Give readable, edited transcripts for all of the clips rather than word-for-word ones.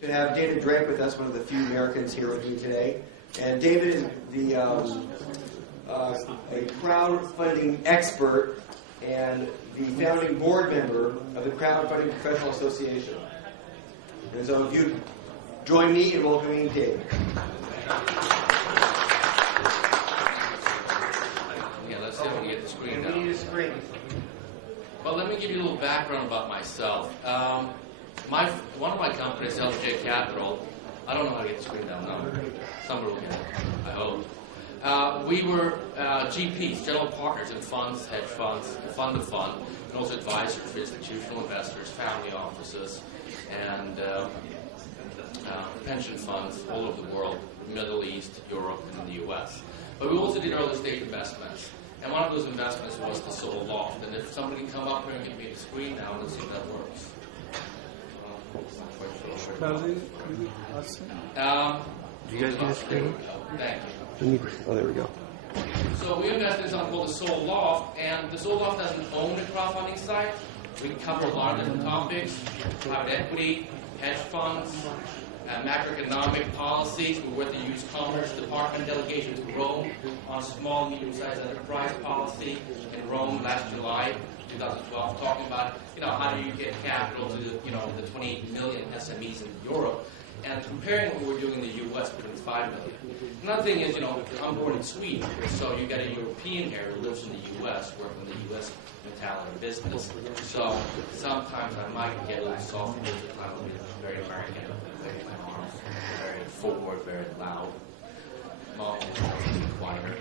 to have David Drake with us, one of the few Americans here with me today. And David is the a crowdfunding expert and the founding board member of the Crowdfunding Professional Association. And so if you join me in welcoming David. Yeah, let's see if we can get the screen down. We need a screen. Well, let me give you a little background about myself. One of my companies, LJ Capital, I don't know how to get the screen down now. Somebody will get it, I hope. We were GPs, general partners in funds, hedge funds, fund to fund, and also advisors for institutional investors, family offices, and pension funds all over the world, Middle East, Europe, and the U.S. But we also did early stage investments. And one of those investments was the Soul Loft. And if somebody can come up here and give me the screen now, let's see if that works. Do you guys need a screen? Thank you. Oh, there we go. So we invested in something called the Soul Loft, and the Soul Loft doesn't own a crowdfunding site. We cover a lot of different topics: private equity, hedge funds, macroeconomic policies. We work with the U.S. Commerce Department delegation to Rome on small, medium-sized enterprise policy in Rome last July, 2012, talking about how do you get capital to the 28 million SMEs in Europe, and comparing what we're doing in the U.S. between 5 million. Another thing is, I'm born in Sweden, so you got a European here who lives in the U.S., working in the U.S. mentality business. So sometimes I might get a little soft, very American, very forward, very loud. Quieter.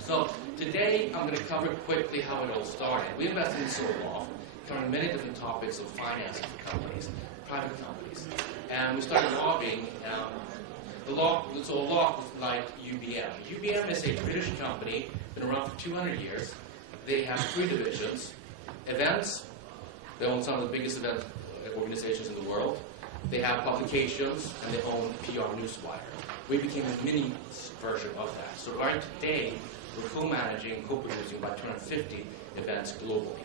So today I'm going to cover quickly how it all started. We invested in Soul Loft, covering many different topics of financing for companies, private companies, and we started lobbying. The Soul Loft was like UBM. UBM is a British company, been around for 200 years. They have 3 divisions: events. They own some of the biggest event organizations in the world. They have publications, and they own PR Newswire. We became a mini version of that. So right today, we're co-managing and co-producing about 250 events globally.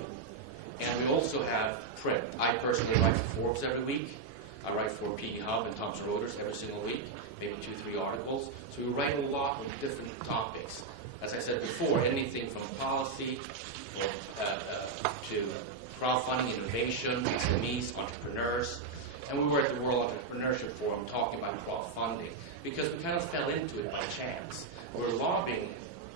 And we also have print. I personally write for Forbes every week. I write for PE Hub and Thomson Reuters every single week, maybe 2-3 articles. So we write a lot on different topics. As I said before, anything from policy to crowdfunding, innovation, SMEs, entrepreneurs. And we were at the World Entrepreneurship Forum talking about crowdfunding because we kind of fell into it by chance. We were lobbying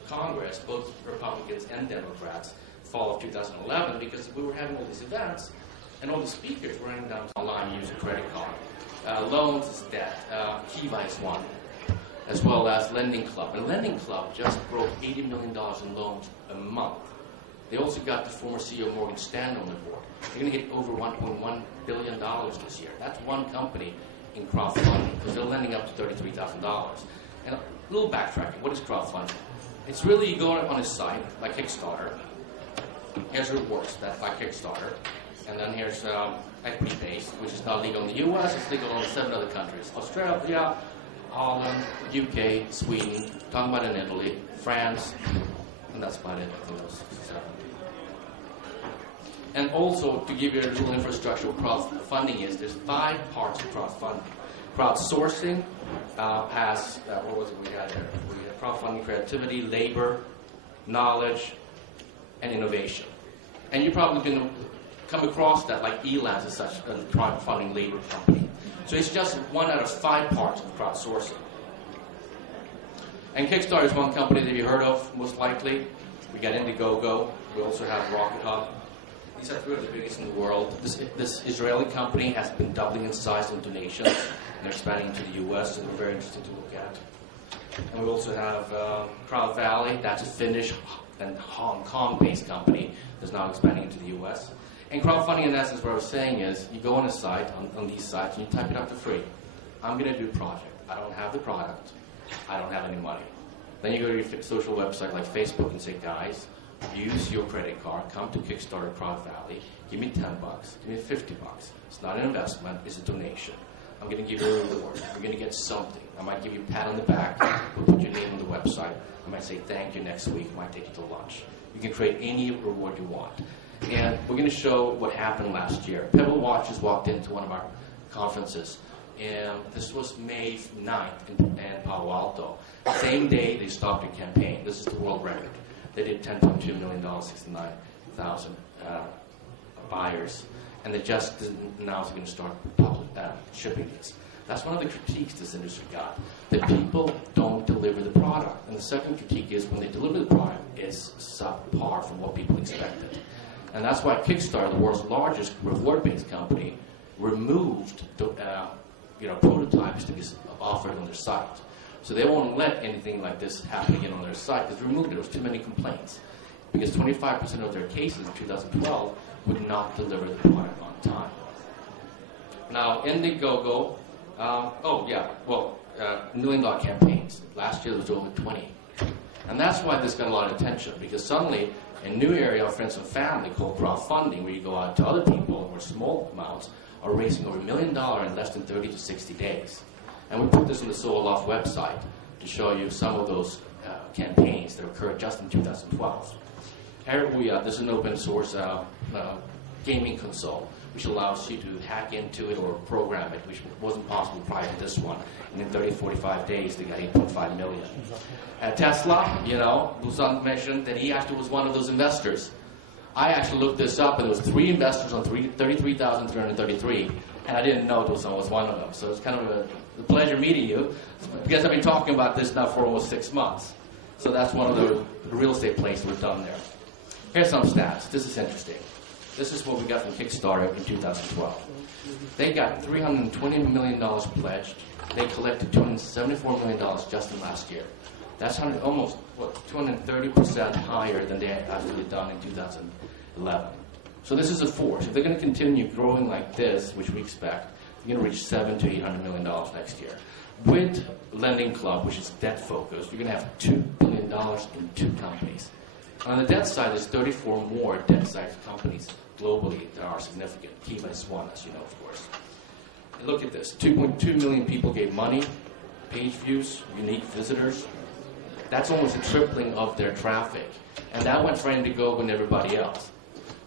Congress, both Republicans and Democrats, fall of 2011 because we were having all these events and all the speakers were running down online using credit card. Loans is debt. Kiva is one, as well as Lending Club. And Lending Club just broke $80 million in loans a month. They also got the former CEO of Morgan Stanley on the board. They're going to hit over $1.1 billion this year. That's one company in crowdfunding because they're lending up to $33,000. And a little backtracking, what is crowdfunding? It's really you go on a site like Kickstarter. Here's rewards, that's like Kickstarter. And then here's equity-based, which is not legal in the U.S. It's legal in 7 other countries. Australia, Holland, UK, Sweden, talking about in Italy, France, and that's about it. I think those 7. And also, to give you a little infrastructure of crowdfunding is, there's 5 parts of crowdfunding. Crowdsourcing has, what was it we had there? We had crowdfunding, creativity, labor, knowledge, and innovation. And you're probably going to come across that, like Elance is such a crowdfunding labor company. So it's just 1 out of 5 parts of crowdsourcing. And Kickstarter is one company that you heard of, most likely. We got Indiegogo. We also have Rocket Hub. These are 3 of the biggest in the world. This Israeli company has been doubling in size in donations. And they're expanding into the U.S., and they're very interesting to look at. And we also have Crowd Valley. That's a Finnish and Hong Kong-based company that's now expanding into the U.S. And crowdfunding, in essence, what I was saying is, you go on a site, on these sites, and you type it out for free. I'm going to do a project. I don't have the product. I don't have any money. Then you go to your social website like Facebook and say, guys, use your credit card, come to Kickstarter Crowd Valley, give me $10, give me $50. It's not an investment, it's a donation. I'm going to give you a reward. You're going to get something. I might give you a pat on the back, we'll put your name on the website. I might say thank you next week, I might take you to lunch. You can create any reward you want. And we're going to show what happened last year. Pebble Watches walked into one of our conferences and this was May 9th in Palo Alto. Same day they stopped their campaign. This is the world record. They did $10.2 million, 69,000 buyers, and they just announced they're going to start shipping these. That's one of the critiques this industry got, that people don't deliver the product. And the second critique is when they deliver the product, it's subpar from what people expected. And that's why Kickstarter, the world's largest reward-based company, removed prototypes to be offered on their site. So they won't let anything like this happen again on their site because they removed it. There was too many complaints. Because 25% of their cases in 2012 would not deliver the product on time. Now, Indiegogo, $1 million campaigns. Last year there was over 20. And that's why this got a lot of attention, because suddenly a new area of friends and family called crowdfunding, where you go out to other people or small amounts, are raising over $1 million in less than 30 to 60 days. And we put this on the Sooloft website to show you some of those campaigns that occurred just in 2012. Here this is an open source gaming console, which allows you to hack into it or program it, which wasn't possible prior to this one. And in 30, 45 days, they got 8.5 million. Tesla, Busan mentioned that he actually was one of those investors. I actually looked this up, and there was 3 investors on 33,333, and I didn't know Busan was one of them. So it's kind of a pleasure meeting you, because I've been talking about this now for almost 6 months. So that's one of the real estate plays we've done there. Here's some stats. This is interesting. This is what we got from Kickstarter in 2012. They got $320 million pledged. They collected $274 million just in last year. That's almost 230% higher than they had actually done in 2011. So this is a force. If they're going to continue growing like this, which we expect, they're going to reach $700 to $800 million next year. With Lending Club, which is debt focused, you're going to have $2 billion in 2 companies. On the debt side, there's 34 more debt-side companies globally that are significant. Kiva is one, as you know, of course. And look at this. 2.2 million people gave money, page views, unique visitors. That's almost a tripling of their traffic. And that went for Indiegogo and everybody else.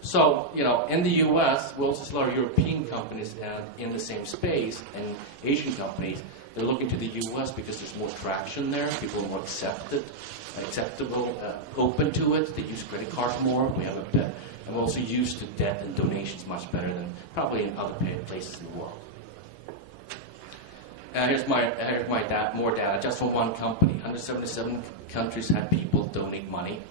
So, in the U.S., we also see a lot of European companies in the same space, and Asian companies. They're looking to the U.S. because there's more traction there. People are more acceptable, open to it. They use credit cards more. We have and we're also used to debt and donations much better than probably in other places in the world. Here's more data just from one company. 177 countries had people donate money.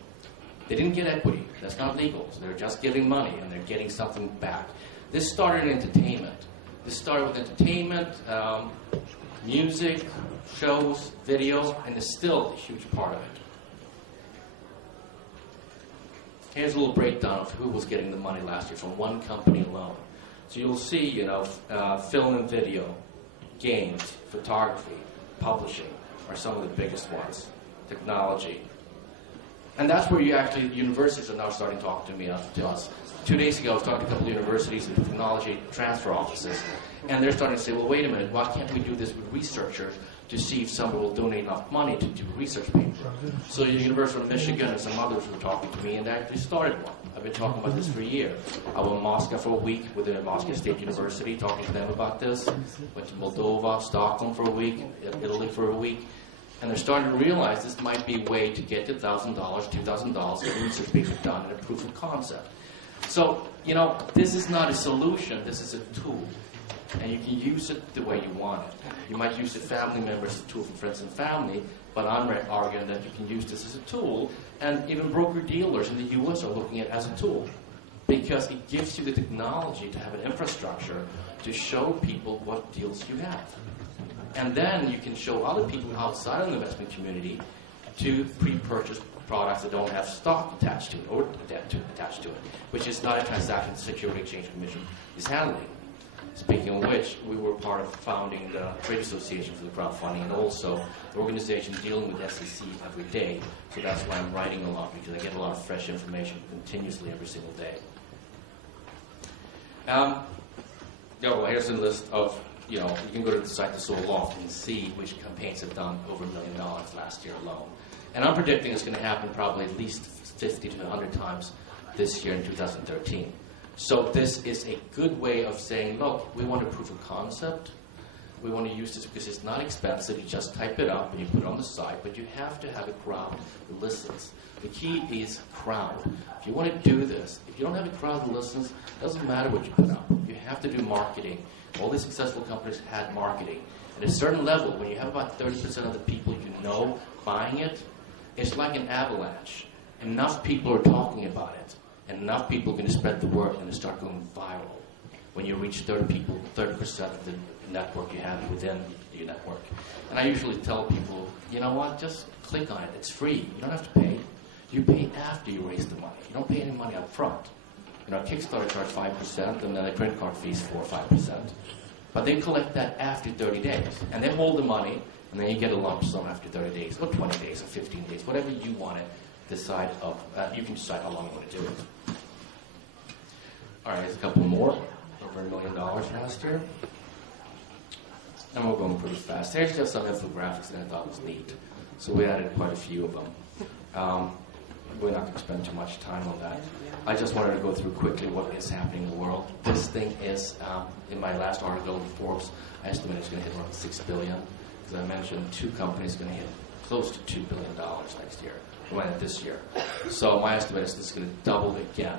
They didn't get equity. That's not legal. So they're just giving money, and they're getting something back. This started in entertainment. This started with entertainment, music, shows, video, and is still a huge part of it. Here's a little breakdown of who was getting the money last year from one company alone. So you'll see, film and video, games, photography, publishing are some of the biggest ones. Technology. And that's where universities are now starting to talk to us. 2 days ago, I was talking to a couple of universities and technology transfer offices, and they're starting to say, well, wait a minute, why can't we do this with researchers to see if someone will donate enough money to do a research paper? So the University of Michigan and some others were talking to me, and they actually started one. I've been talking about this for a year. I was in Moscow for a week with the Moscow State University, talking to them about this. Went to Moldova, Stockholm for a week, Italy for a week. And they're starting to realize this might be a way to get $1,000, $2,000, get a research paper done and a proof of concept. So, this is not a solution, this is a tool. And you can use it the way you want it. You might use the family members as a tool for friends and family, but I'm arguing that you can use this as a tool, and even broker-dealers in the U.S. are looking at it as a tool, because it gives you the technology to have an infrastructure to show people what deals you have. And then you can show other people outside of the investment community to pre-purchase products that don't have stock attached to it, or debt attached to it, which is not a transaction the Security Exchange Commission is handling. Speaking of which, we were part of founding the Trade Association for the Crowdfunding, and also the organization dealing with SEC every day. So that's why I'm writing a lot, because I get a lot of fresh information continuously every single day. Here's a list of, you can go to the site to Sooloft and see which campaigns have done over $1 million last year alone. And I'm predicting it's going to happen probably at least 50 to 100 times this year in 2013. So this is a good way of saying, look, we want a proof of concept. We want to use this because it's not expensive. You just type it up and you put it on the site, but you have to have a crowd who listens. The key is crowd. If you want to do this, if you don't have a crowd who listens, it doesn't matter what you put up. You have to do marketing. All these successful companies had marketing. At a certain level, when you have about 30% of the people you know buying it, it's like an avalanche. Enough people are talking about it, and enough people can spread the word and start going viral. When you reach 30% of the network you have within your network. And I usually tell people, you know what, just click on it. It's free. You don't have to pay. You pay after you raise the money. You don't pay any money up front. You know, Kickstarter charge 5%, and then the credit card fees 4 or 5%. But they collect that after 30 days. And they hold the money, and then you get a lump sum after 30 days, or 20 days, or 15 days, whatever you want to decide of. You can decide how long you want to do it. All right, there's a couple more. Over $1 million last year. And we're going pretty fast. Here's just some infographics that I thought was neat. So we added quite a few of them. We're not going to spend too much time on that. I just wanted to go through quickly what is happening in the world. This thing is, in my last article in Forbes, I estimate it's going to hit around $6 billion. Because I mentioned 2 companies are going to hit close to $2 billion next year. This year. So my estimate is this is going to double again.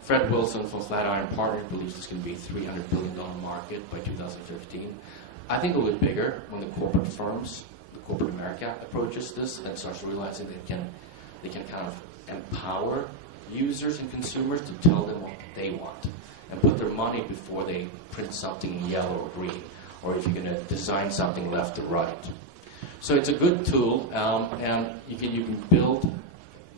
Fred Wilson from Flatiron Partners believes it's going to be a $300 billion market by 2015. I think it'll get bigger when the corporate firms, the corporate America, approaches this and starts realizing they can kind of empower users and consumers to tell them what they want and put their money before they print something in yellow or green, or if you're going to design something left or right. So it's a good tool, and you can build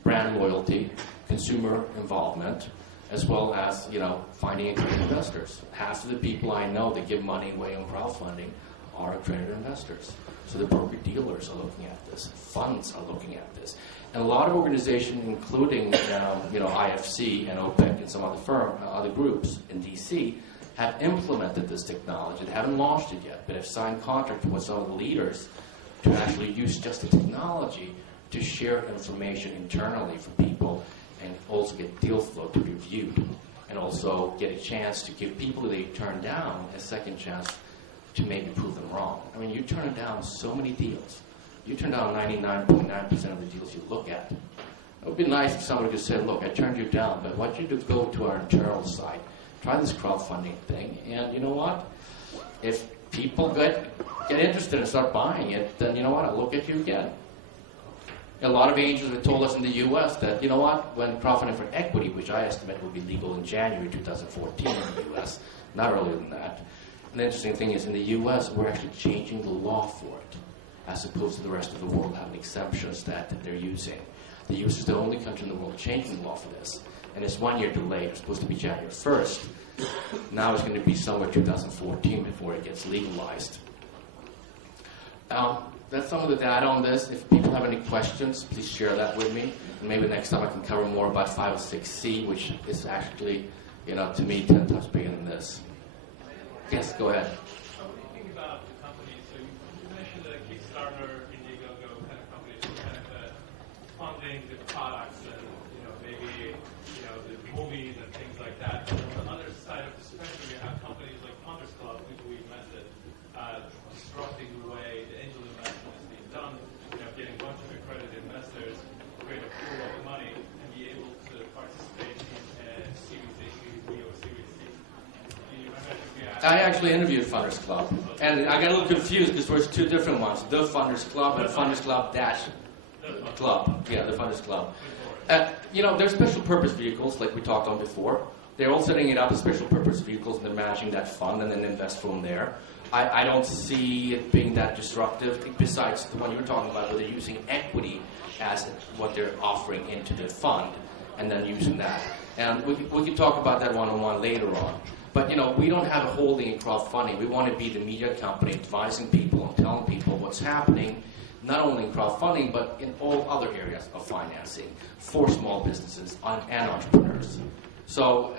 brand loyalty, consumer involvement, as well as, finding accredited investors. Half of the people I know that give money away on crowdfunding are accredited investors. So the broker-dealers are looking at this. Funds are looking at this. And a lot of organizations, including IFC and OPEC and some other groups in D.C., have implemented this technology. They haven't launched it yet, but have signed contracts with some of the leaders to actually use just the technology to share information internally for people, and also get deal flow to be reviewed, and also get a chance to give people that they turn down a second chance to maybe prove them wrong. I mean, you turn down so many deals. You turn down 99.9% of the deals you look at. It would be nice if somebody could say, look, I turned you down, but why don't you go to our internal site, try this crowdfunding thing, and you know what? If people get interested and start buying it, then you know what? I'll look at you again. A lot of angels have told us in the U.S. that, you know what, when crowdfunding for equity, which I estimate will be legal in January 2014 in the U.S., not earlier than that. And the interesting thing is, in the U.S., we're actually changing the law for it, as opposed to the rest of the world having exemptions that they're using. The U.S. is the only country in the world changing the law for this. And it's 1 year delayed. It's supposed to be January 1st. Now it's going to be somewhere 2014 before it gets legalized. That's some of the data on this. If people have any questions, please share that with me. And maybe next time I can cover more about 506C, which is actually, to me, 10 times bigger than this. Yes, go ahead. When you think about the companies, so you mentioned the Kickstarter, Indiegogo kind of companies, kind of funding the products and, maybe, the movies and things like that. But on the other side of the spectrum, you have companies like Funders Club, which we invested, disrupting the way the angel investment is being done, getting a bunch of accredited investors, create a pool of money, and be able to participate in Series A, Series B, or Series C. I actually interviewed Funders Club, and I got a little confused because there's 2 different ones: the Funders Club and Funders Club dash Club. Yeah, the Funders Club. They're special purpose vehicles, like we talked on before. They're all setting it up as special purpose vehicles, and they're managing that fund and then invest from there. I don't see it being that disruptive, besides the one you were talking about, where they're using equity as what they're offering into the fund, and then using that. And we can talk about that one-on-one later on. But, we don't have a holding in crowdfunding. We want to be the media company advising people and telling people what's happening, not only in crowdfunding, but in all other areas of financing for small businesses and entrepreneurs. So,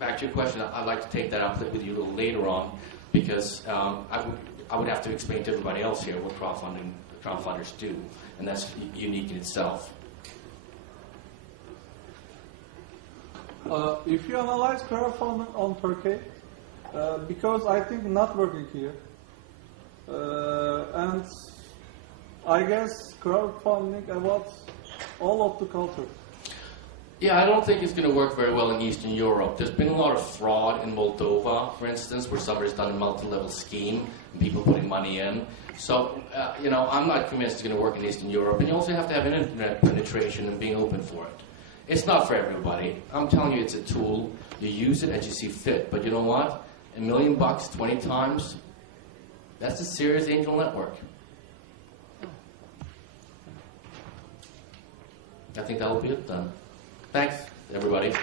back to your question, I'd like to take that up with you a little later on, because I would have to explain to everybody else here what crowdfunders do, and that's unique in itself. If you analyze crowdfunding on Turkey, because I think not working here, And I guess crowdfunding about all of the culture. Yeah, I don't think it's going to work very well in Eastern Europe. There's been a lot of fraud in Moldova, for instance, where somebody's done a multi-level scheme and people putting money in. So, I'm not convinced it's going to work in Eastern Europe. And you also have to have internet penetration and being open for it. It's not for everybody. I'm telling you, it's a tool. You use it as you see fit. But you know what? $1 million, 20 times, that's a serious angel network. I think that'll be it then. Thanks, everybody.